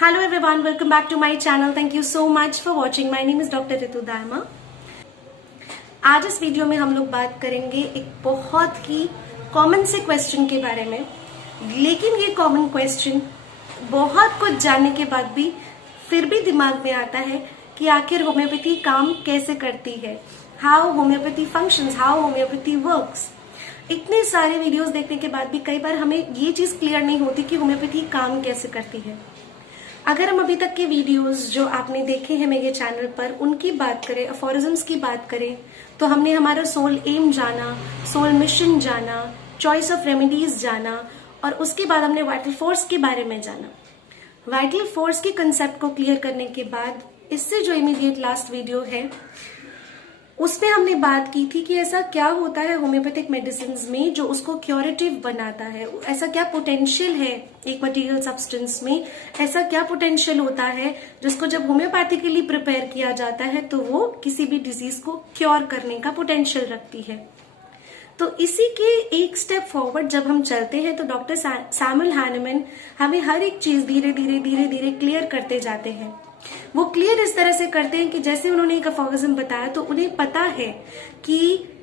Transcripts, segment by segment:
Hello everyone, welcome back to my channel. Thank you so much for watching. My name is Dr. Ritu Dayma. आज इस video में हम लोग बात करेंगे एक बहुत ही कॉमन से क्वेश्चन के बारे में, लेकिन ये कॉमन क्वेश्चन बहुत कुछ जानने के बाद भी फिर भी दिमाग में आता है कि आखिर होम्योपैथी काम कैसे करती है, how homeopathy functions, how homeopathy works. इतने सारे वीडियोस देखने के बाद भी कई बार हमें ये चीज क्लियर नहीं होती कि होम्योपैथी काम कैसे करती है। अगर हम अभी तक के वीडियोस जो आपने देखे हैं मेरे चैनल पर उनकी बात करें, अफोरिज्म्स की बात करें, तो हमने हमारा सोल एम जाना, सोल मिशन जाना, चॉइस ऑफ रेमेडीज जाना और उसके बाद हमने वाइटल फोर्स के बारे में जाना। वाइटल फोर्स के कंसेप्ट को क्लियर करने के बाद इससे जो इमीडिएट लास्ट वीडियो है उसमें हमने बात की थी कि ऐसा क्या होता है होम्योपैथिक मेडिसिन में जो उसको क्योरेटिव बनाता है, ऐसा क्या पोटेंशियल है एक मटेरियल सब्सटेंस में, ऐसा क्या पोटेंशियल होता है जिसको जब होम्योपैथिकली प्रिपेयर किया जाता है तो वो किसी भी डिजीज को क्योर करने का पोटेंशियल रखती है। तो इसी के एक स्टेप फॉरवर्ड जब हम चलते हैं तो डॉक्टर सैमुअल हैनेमैन हमें हर एक चीज धीरे धीरे क्लियर करते जाते हैं। वो क्लियर इस तरह से करते हैं कि जैसे उन्होंने एक अफोरिज्म बताया तो उन्हें पता है कि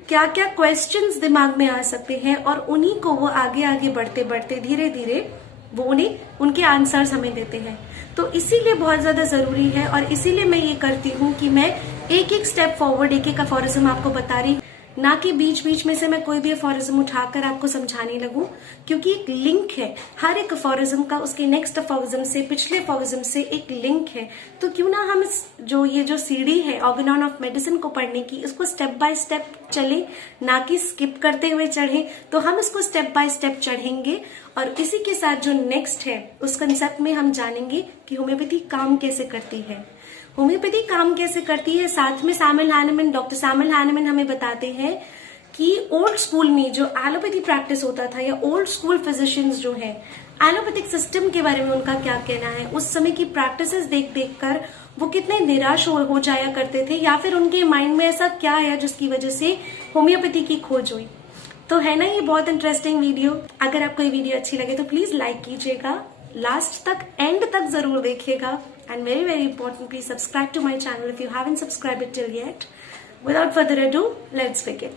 क्या क्या क्वेश्चंस दिमाग में आ सकते हैं और उन्हीं को वो आगे बढ़ते धीरे धीरे वो उन्हें उनके आंसर्स हमें देते हैं। तो इसीलिए बहुत ज्यादा जरूरी है और इसीलिए मैं ये करती हूँ कि मैं एक एक स्टेप फॉरवर्ड एक एक अफोरिज्म आपको बता रही, ना कि बीच बीच में से मैं कोई भी अफोरिज्म उठाकर आपको समझाने लगूं, क्योंकि एक लिंक है हर एक अफोरिज्म का उसके नेक्स्ट अफोरिज्म से, पिछले अफोरिज्म से एक लिंक है। तो क्यों ना हम इस जो सीढ़ी है ऑर्गेनॉन ऑफ मेडिसिन को पढ़ने की, इसको स्टेप बाय स्टेप चले, ना कि स्किप करते हुए चढ़े। तो हम इसको स्टेप बाय स्टेप चढ़ेंगे और इसी के साथ जो नेक्स्ट है उस कंसेप्ट में हम जानेंगे कि होम्योपैथी काम कैसे करती है, होम्योपैथी काम कैसे करती है। साथ में डॉक्टर सैमुअल हैनेमैन हमें बताते हैं कि ओल्ड स्कूल में जो एलोपैथी प्रैक्टिस होता था या ओल्ड स्कूल फिजिशियंस जो है, एलोपैथिक सिस्टम के बारे में उनका क्या कहना है, उस समय की प्रैक्टिसेस देख कर वो कितने निराश हो जाया करते थे, या फिर उनके माइंड में ऐसा क्या है जिसकी वजह से होम्योपैथी की खोज हुई। तो है ना ये बहुत इंटरेस्टिंग वीडियो। अगर आपको ये वीडियो अच्छी लगे तो प्लीज लाइक कीजिएगा, लास्ट तक एंड तक जरूर देखिएगा, and very important, please subscribe to my channel if you haven't subscribed it till yet. Without further ado, let's begin.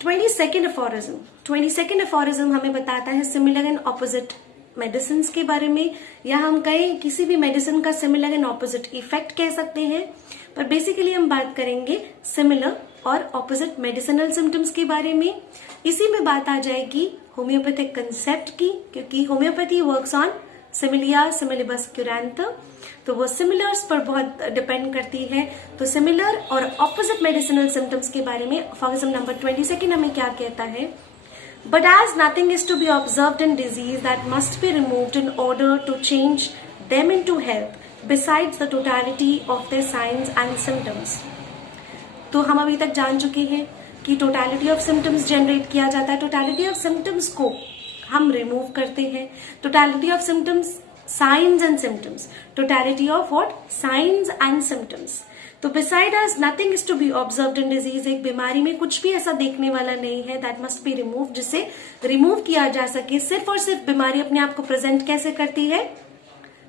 22nd aphorism. 22nd aphorism हमें बताता है सिमिलर एंड ऑपोजिट मेडिसिन के बारे में, या हम कहें किसी भी मेडिसिन का सिमिलर एंड ऑपोजिट इफेक्ट कह सकते हैं, पर बेसिकली हम बात करेंगे सिमिलर और ऑपोजिट मेडिसिनल सिम्टम्स के बारे में। इसी में बात आ जाएगी होम्योपैथिक कंसेप्ट की, क्योंकि होम्योपैथी वर्क्स ऑन सिमिलिया सिमिलिबस क्यूरेंता, तो वो सिमिलर्स पर बहुत डिपेंड करती है। तो सिमिलर और ऑपोजिट मेडिसिनल सिम्टम्स के बारे में अफोरिज्म नंबर 22 हमें क्या कहता है, but as nothing is to be observed in disease that must be removed in order to change them into health besides the totality of their signs and symptoms. तो हम अभी तक जान चुके हैं कि टोटलिटी ऑफ सिम्टम्स जनरेट किया जाता है, टोटलिटी ऑफ सिम्टम्स को हम रिमूव करते हैं, totality of symptoms, science and symptoms, totality of what, science and symptoms. तो beside as nothing is to be observed in disease, एक बीमारी में कुछ भी ऐसा देखने वाला नहीं है दैट मस्ट बी रिमूव, जिसे रिमूव किया जा सके। सिर्फ और सिर्फ बीमारी अपने आप को प्रेजेंट कैसे करती है,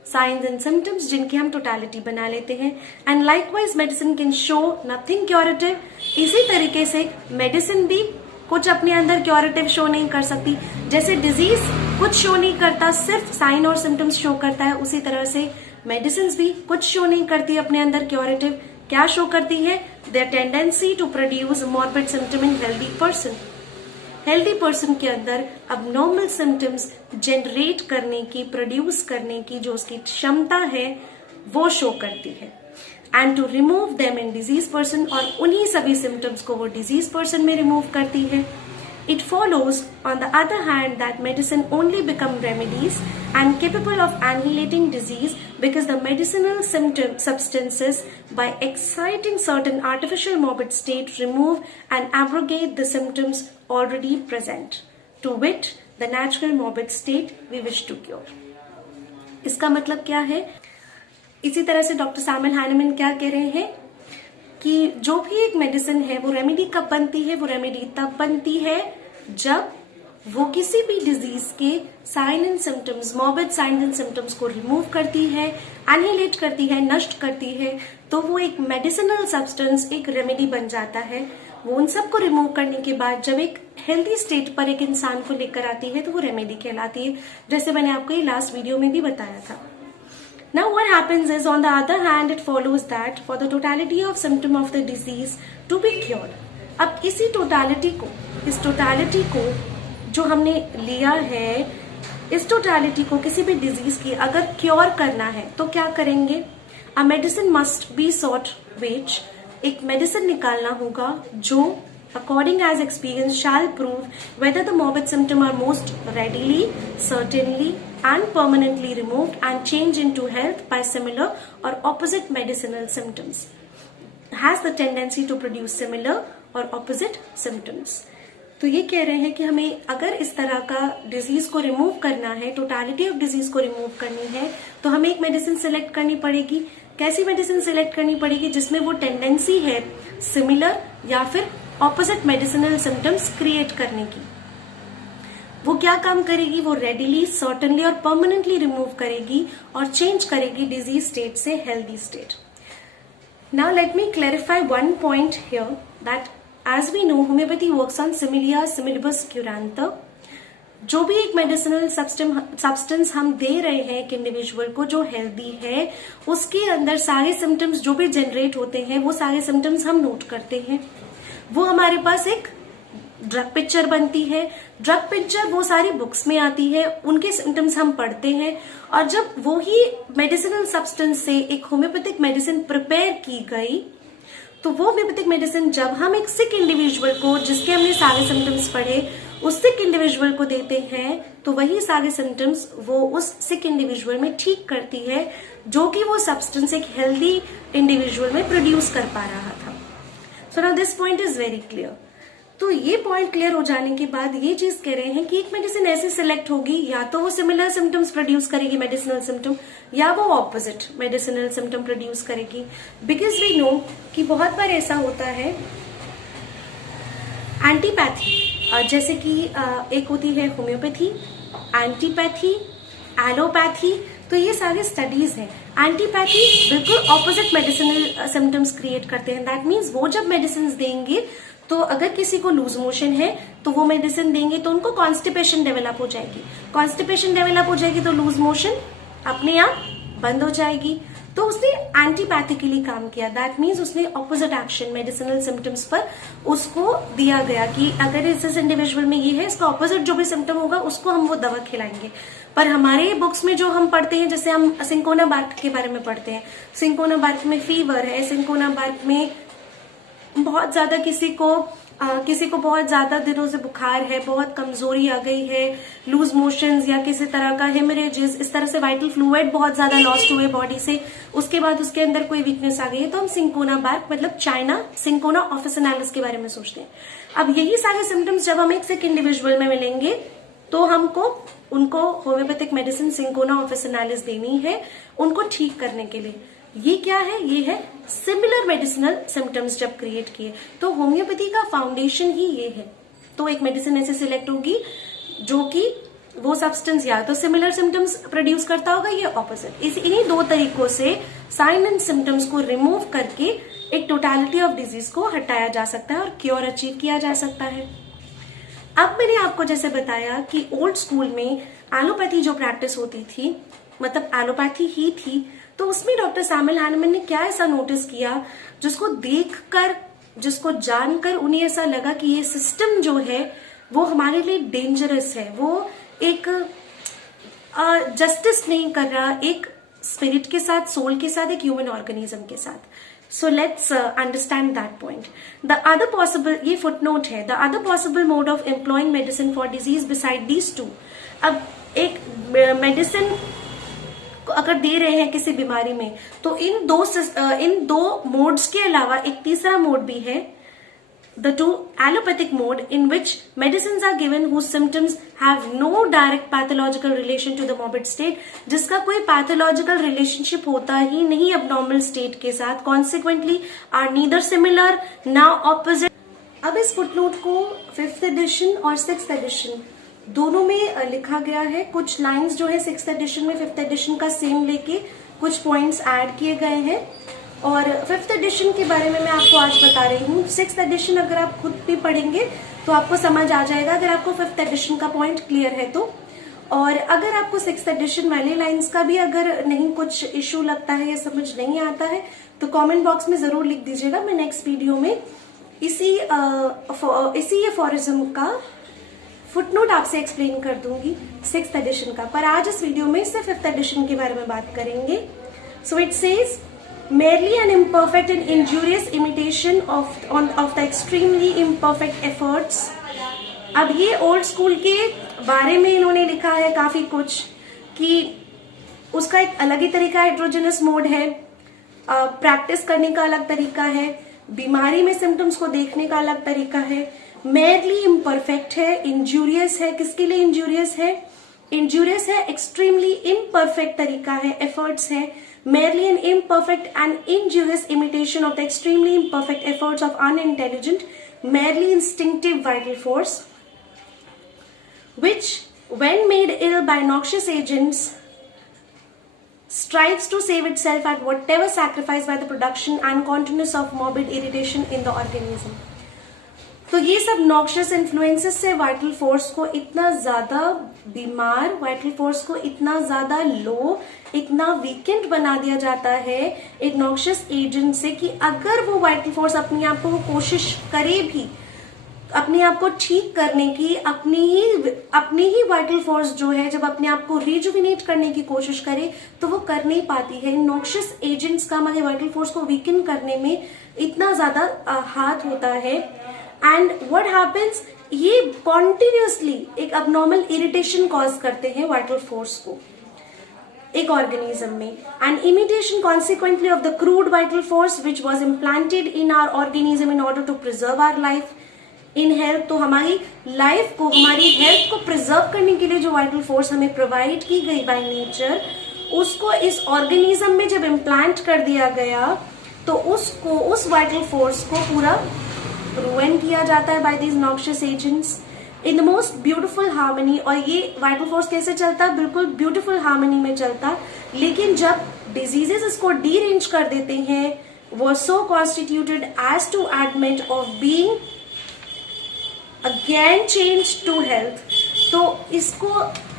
साइंस एंड सिम्टम्स, जिनकी हम टोटलिटी बना लेते हैं। And likewise medicine can show nothing curative, इसी तरीके से मेडिसिन भी कुछ अपने अंदर क्योरेटिव शो नहीं कर सकती। जैसे डिजीज कुछ शो नहीं करता, सिर्फ साइन और सिम्टम्स शो करता है, उसी तरह से मेडिसिन भी कुछ शो नहीं करती अपने अंदर क्योरेटिव। क्या शो करती है, their tendency to produce morbid symptom in healthy person, healthy person के अंदर अबनॉर्मल सिम्टम्स जनरेट करने की, प्रोड्यूस करने की जो उसकी क्षमता है वो शो करती है। And to remove them in disease person, और उन्हीं सभी सिम्टम्स को वो डिजीज पर्सन में रिमूव करती है। It follows on the other hand that medicine only become remedies and capable of annihilating disease because the medicinal substances by exciting certain artificial morbid state remove and abrogate the symptoms already present, to wit the natural morbid state we wish to cure. इसका मतलब क्या है, इसी तरह से doctor Samuel Hahnemann क्या कह रहे हैं कि जो भी एक मेडिसिन है वो रेमेडी कब बनती है, वो रेमेडी तब बनती है जब वो किसी भी डिजीज के sign and symptoms, morbid sign and symptoms को रिमूव करती है, एनिहिलेट करती है, नष्ट करती है, तो वो एक मेडिसिनल सब्सटेंस, एक रेमेडी बन जाता है। वो उन सबको रिमूव करने के बाद जब एक हेल्दी स्टेट पर एक इंसान को लेकर आती है तो वो रेमेडी कहलाती है, जैसे मैंने आपको ये लास्ट वीडियो में भी बताया था। Now what happens is, on the other hand, it follows that for the totality of symptom of the disease to be cured, अब इस टोटालिटी को जो हमने लिया है, इस टोटालिटी को किसी भी डिजीज की अगर क्योर करना है तो क्या करेंगे? A medicine must be sought which, एक मेडिसिन निकालना होगा जो according as experience shall prove whether the morbid symptom are most readily, certainly and permanently removed and change into health by similar or opposite medicinal symptoms, has the tendency to produce similar or opposite symptoms। तो ये कह रहे हैं कि हमें अगर इस तरह का डिजीज को रिमूव करना है, टोटालिटी ऑफ डिजीज को रिमूव करनी है, तो हमें एक मेडिसिन सिलेक्ट करनी पड़ेगी। कैसी मेडिसिन सिलेक्ट करनी पड़ेगी? जिसमें वो टेंडेंसी है सिमिलर या फिर ऑपोजिट मेडिसिनल सिम्टम्स क्रिएट करने की। वो क्या काम करेगी? वो रेडिली, सर्टनली और परमानेंटली रिमूव करेगी और चेंज करेगी डिजीज स्टेट से healthy state. Now let me clarify one point here that as we know homoeopathy works on सिमिलिया सिमिलिबस क्यूरेंता। जो भी एक मेडिसिनल सब्सटेंस हम दे रहे हैं एक इंडिविजुअल को जो हेल्दी है, उसके अंदर सारे सिम्टम्स जो भी जनरेट होते हैं वो सारे सिम्टम्स हम नोट करते हैं। वो हमारे पास एक ड्रग पिक्चर बनती है। ड्रग पिक्चर वो सारी बुक्स में आती है, उनके सिम्टम्स हम पढ़ते हैं, और जब वो ही मेडिसिनल सब्सटेंस से एक होम्योपैथिक मेडिसिन प्रिपेयर की गई, तो वो होम्योपैथिक मेडिसिन जब हम एक सिक इंडिविजुअल को, जिसके हमने सारे सिम्टम्स पढ़े, उस सिक इंडिविजुअल को देते हैं, तो वही सारे सिम्टम्स वो उस सिक इंडिविजुअल में ठीक करती है, जो कि वो सब्सटेंस एक हेल्दी इंडिविजुअल में प्रोड्यूस कर पा रहा था। So now this point is very clear. तो ये पॉइंट क्लियर हो जाने के बाद ये चीज कह रहे हैं कि एक मेडिसिन ऐसे सिलेक्ट होगी, या तो वो सिमिलर सिम्टम्स प्रोड्यूस करेगी मेडिसिनल सिम्टम, या वो ऑपोजिट मेडिसिनल सिम्टम प्रोड्यूस करेगी। बिकॉज वी नो कि बहुत बार ऐसा होता है एंटीपैथी, जैसे कि एक होती है होम्योपैथी, एंटीपैथी, एलोपैथी, तो ये सारी स्टडीज हैं। एंटीपैथी बिल्कुल ऑपोजिट मेडिसिनल सिम्टम्स क्रिएट करते हैं। दैट मीन्स वो जब मेडिसिन देंगे, तो अगर किसी को लूज मोशन है तो वो मेडिसिन देंगे तो उनको कॉन्स्टिपेशन डेवलप हो जाएगी। कॉन्स्टिपेशन डेवलप हो जाएगी तो लूज मोशन अपने आप बंद हो जाएगी। तो उसने एंटीपैथिकली काम किया। दैट मीन्स उसने ऑपोजिट एक्शन मेडिसिनल सिम्टम्स पर उसको दिया गया कि अगर इस इंडिविजुअल में ये है, इसका ऑपोजिट जो भी सिम्टम होगा उसको हम वो दवा खिलाएंगे। पर हमारे बुक्स में जो हम पढ़ते हैं, जैसे हम सिंकोना बार्क के बारे में पढ़ते हैं, सिंकोना बार्क में फीवर है, सिंकोना बार्क में बहुत ज्यादा किसी को बहुत ज्यादा दिनों से बुखार है, बहुत कमजोरी आ गई है, लूज मोशंस या किसी तरह का हेमरेजेस, इस तरह से वाइटल फ्लूइड बहुत ज्यादा लॉस्ट हुए बॉडी से, उसके बाद उसके अंदर कोई वीकनेस आ गई है, तो हम सिंकोना बार्क मतलब चाइना सिंकोना ऑफिसिनालिस के बारे में सोचते हैं। अब यही सारे सिम्टम्स जब हम एक सिक इंडिविजुअल में मिलेंगे तो हमको उनको होम्योपैथिक मेडिसिन सिंकोना ऑफिसिनालिस देनी है उनको ठीक करने के लिए। ये क्या है? ये है सिमिलर मेडिसिनल सिम्टम्स जब क्रिएट किए। तो होम्योपैथी का फाउंडेशन ही ये है। तो एक मेडिसिन ऐसे सिलेक्ट होगी जो कि वो सब्सटेंस या तो सिमिलर सिम्टम्स प्रोड्यूस करता होगा या ऑपोजिट। इन्हीं दो तरीकों से साइन एंड सिम्टम्स को रिमूव करके एक टोटालिटी ऑफ डिजीज को हटाया जा सकता है और क्योर अचीव किया जा सकता है। अब मैंने आपको जैसे बताया कि ओल्ड स्कूल में एलोपैथी जो प्रैक्टिस होती थी, मतलब एलोपैथी ही थी, तो उसमें डॉक्टर सैमुअल हैनमैन ने क्या ऐसा नोटिस किया जिसको देखकर, जिसको जानकर उन्हें ऐसा लगा कि ये सिस्टम जो है वो हमारे लिए डेंजरस है, वो एक जस्टिस नहीं कर रहा एक स्पिरिट के साथ, सोल के साथ, एक ह्यूमन ऑर्गेनिज्म के साथ। So let's understand that point. The other possible, ये footnote है, the other possible mode of employing medicine for disease beside these two. अब एक मेडिसिन अगर दे रहे हैं किसी बीमारी में, तो इन दो मोड्स के अलावा एक तीसरा मोड भी है, the two allopathic mode in which medicines are given whose symptoms have no direct pathological relation to the morbid state, जिसका कोई pathological relationship होता ही नहीं abnormal state के साथ, consequently are neither similar ना opposite। अब इस footnote को 5th edition और 6th edition दोनों में लिखा गया है। कुछ लाइंस जो है 6th एडिशन में 5th एडिशन का सेम लेके कुछ पॉइंट्स ऐड किए गए हैं। और 5th एडिशन के बारे में मैं आपको आज बता रही हूँ। 6th एडिशन अगर आप खुद भी पढ़ेंगे तो आपको समझ आ जाएगा, अगर आपको 5th एडिशन का पॉइंट क्लियर है तो। और अगर आपको 6th एडिशन वाली लाइंस का भी अगर नहीं कुछ इश्यू लगता है या समझ नहीं आता है तो कमेंट बॉक्स में जरूर लिख दीजिएगा। मैं नेक्स्ट वीडियो में इसी एफोरिज्म का फुटनोट आपसे एक्सप्लेन कर दूंगी 6th एडिशन का। पर आज इस वीडियो में सिर्फ 5th एडिशन के बारे में बात करेंगे। So it says merely an imperfect and injurious imitation of the extremely imperfect efforts। अब ये ओल्ड स्कूल के बारे में इन्होंने लिखा है काफी कुछ, कि उसका एक अलग ही तरीका हेट्रोजेनस मोड है, प्रैक्टिस करने का अलग तरीका है, बीमारी में सिम्टम्स को देखने का अलग तरीका है, merely imperfect है, injurious है। किसके लिए injurious है? injurious है, extremely imperfect तरीका है, efforts है, merely an imperfect and injurious imitation of the extremely imperfect efforts of unintelligent, merely instinctive vital force, which, when made ill by noxious agents, strives to save itself at whatever sacrifice by the production and continuance of morbid irritation in the organism। तो ये सब noxious influences से vital force को इतना ज्यादा बीमार, vital force को इतना ज्यादा लो, इतना वीकेंड बना दिया जाता है एक नॉक्शियस एजेंट से, कि अगर वो वाइटल फोर्स अपने आप को कोशिश करे भी अपने आप को ठीक करने की, अपनी ही वाइटल फोर्स जो है जब अपने आप को रिजुविनेट करने की कोशिश करे तो वो कर नहीं पाती है। नॉक्शियस एजेंट्स का हमारे वाइटल फोर्स को वीकन करने में इतना ज्यादा हाथ होता है। एंड व्हाट हैपेंस, ये कॉन्टिन्यूसली एक अबनॉर्मल इरिटेशन कॉज करते हैं वाइटल फोर्स को एक ऑर्गेनिज्म में। And imitation consequently of the crude vital force which was implanted in our organism in order to preserve our life in health. तो हमारी life को, हमारी हेल्थ को प्रिजर्व करने के लिए जो वाइटल फोर्स हमें प्रोवाइड की गई बाय नेचर, उसको इस ऑर्गेनिज्म में जब इम्प्लांट कर दिया गया तो उस वाइटल फोर्स को पूरा रुइन किया जाता है by these noxious agents in the most beautiful harmony. और ये वाइटल फोर्स कैसे चलता है? बिल्कुल ब्यूटिफुल हार्मनी में चलता। लेकिन जब डिजीजेस इसको डीरेंज कर देते हैं, वो so constituted as to admit of being again change to health, तो इसको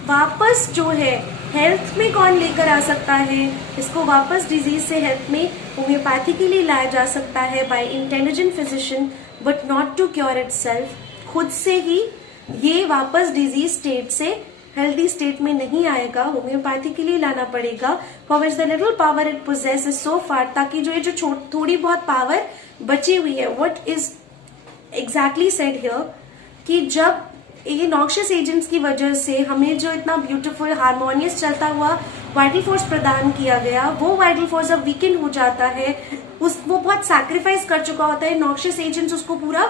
वापस जो है हेल्थ में कौन लेकर आ सकता है? इसको वापस डिजीज से हेल्थ में होम्योपैथी के लिए लाया जा सकता है by intelligent physician, but not to cure itself. खुद से ही ये वापस डिजीज स्टेट से हेल्दी स्टेट में नहीं आएगा, होम्योपैथी के लिए लाना पड़ेगा। For which the little power it possesses so far, ताकि जो ये जो थोड़ी बहुत पावर बची हुई है, what is exactly said here, कि जब ये नॉक्शियस एजेंट्स की वजह से हमें जो इतना ब्यूटीफुल हार्मोनियस चलता हुआ वाइटल फोर्स प्रदान किया गया, वो वाइटल फोर्स अब वीकेंड हो जाता है। वो बहुत सैक्रिफाइस कर चुका होता है, नॉक्शियस एजेंट्स उसको पूरा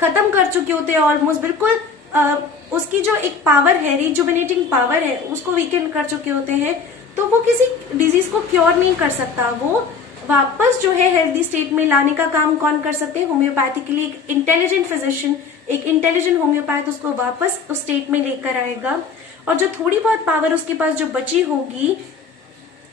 खत्म कर चुके होते हैं ऑलमोस्ट, बिल्कुल उसकी जो एक पावर है, रिजुविनेटिंग पावर है, उसको वीकेंड कर चुके होते हैं। तो वो किसी डिजीज को क्योर नहीं कर सकता, वो वापस जो है हेल्दी स्टेट में लाने का काम कौन कर सकते हैं? होम्योपैथी के लिए एक इंटेलिजेंट फिजिशियन, एक इंटेलिजेंट होम्योपैथ उसको वापस उस स्टेट में लेकर आएगा। और जो थोड़ी बहुत पावर उसके पास जो बची होगी,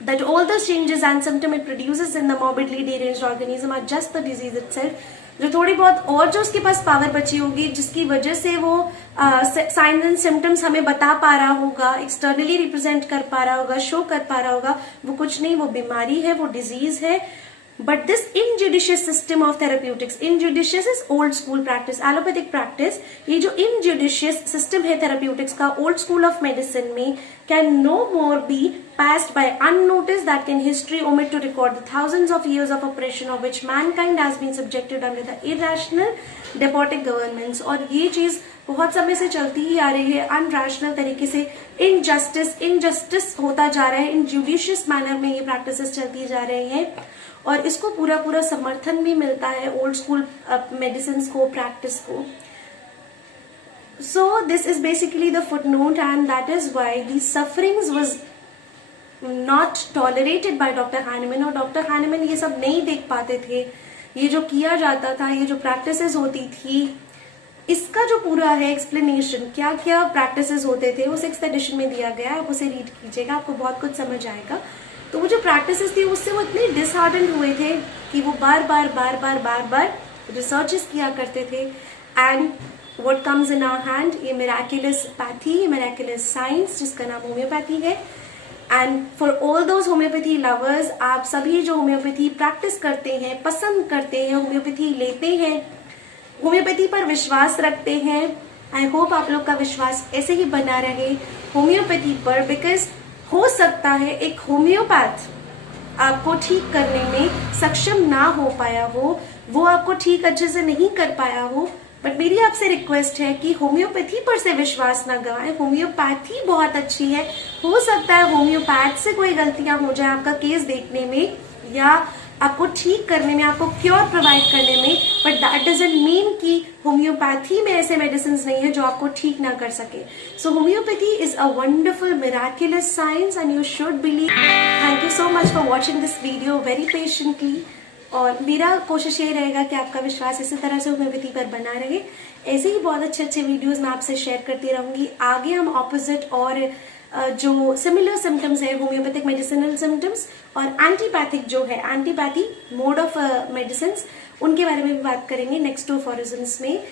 that all the changes and symptom it produces in the morbidly deranged organism are just the disease itself। जो थोड़ी बहुत और जो उसके पास पावर बची होगी, जिसकी वजह से वो साइंस एंड सिम्टम्स हमें बता पा रहा होगा, एक्सटर्नली रिप्रेजेंट कर पा रहा होगा, शो कर पा रहा होगा, वो कुछ नहीं, वो बीमारी है, वो डिजीज है। But this injudicious system of therapeutics, injudicious is old school practice, allopathic practice, ये जो injudicious system है therapeutics का old school of medicine में, can no more be passed by unnoticed, that can history omit to record the thousands of years of oppression of which mankind has been subjected under the irrational despotic governments। और ये चीज बहुत समय से चलती ही आ रही है, अनरैशनल तरीके से इनजस्टिस होता जा रहा है, इनजुडिशियस मैनर में ये प्रैक्टिसेस चलती जा रही हैं। और इसको पूरा समर्थन भी मिलता है ओल्ड स्कूल मेडिसिन को, प्रैक्टिस को। So this is basically the footnote, and that is why the sufferings was not tolerated by Dr. Hahnemann, और Dr. Hahnemann ये सब नहीं देख पाते थे। ये जो किया जाता था, ये जो प्रैक्टिसेस होती थी, इसका जो पूरा है एक्सप्लेनेशन, क्या क्या प्रैक्टिसेस होते थे, वो 6th एडिशन में दिया गया है। आप उसे रीड कीजिएगा, आपको बहुत कुछ समझ आएगा। तो वो जो प्रैक्टिसेस थी उससे वो इतने डिसहार्टेंड हुए थे कि वो बार बार रिसर्चेस किया करते थे। And what comes in our hand, ये मिराकुलस पैथी, मिराकुलस साइंस, जिसका नाम होम्योपैथी है। And for all those homeopathy lovers, आप सभी जो होम्योपैथी प्रैक्टिस करते हैं, पसंद करते हैं, होम्योपैथी लेते हैं, होम्योपैथी पर विश्वास रखते हैं, आई होप आप लोग का विश्वास ऐसे ही बना रहे होम्योपैथी पर। बिकॉज हो सकता है एक होम्योपैथ आपको ठीक करने में सक्षम ना हो पाया हो, वो आपको ठीक अच्छे से नहीं कर पाया हो, बट मेरी आपसे रिक्वेस्ट है कि होम्योपैथी पर से विश्वास ना गवाएं। होम्योपैथी बहुत अच्छी है। हो सकता है होम्योपैथ से कोई गलतियां हो जाए आपका केस देखने में या आपको ठीक करने में, आपको क्योर प्रोवाइड करने में, बट दैट डजंट मीन कि होम्योपैथी में ऐसे मेडिसिन नहीं है जो आपको ठीक ना कर सके। So homoeopathy is a wonderful miraculous science and you should believe. Thank you so much for watching this video very patiently. और मेरा कोशिश ये रहेगा कि आपका विश्वास इसी तरह से होम्योपैथी पर बना रहे। ऐसे ही बहुत अच्छे अच्छे वीडियोस मैं आपसे शेयर करती रहूंगी। आगे हम ऑपोजिट और जो सिमिलर सिम्टम्स है, होम्योपैथिक मेडिसिनल सिम्टम्स और एंटीपैथिक जो है, एंटीपैथी मोड ऑफ मेडिसिन, उनके बारे में भी बात करेंगे नेक्स्ट 2 aphorisms में।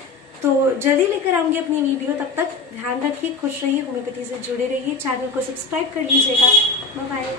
तो जल्दी लेकर आऊंगी अपनी वीडियो। तब तक ध्यान रखिए, खुश रहिए, होम्योपैथी से जुड़े रहिए, चैनल को सब्सक्राइब कर लीजिएगा। Bye bye.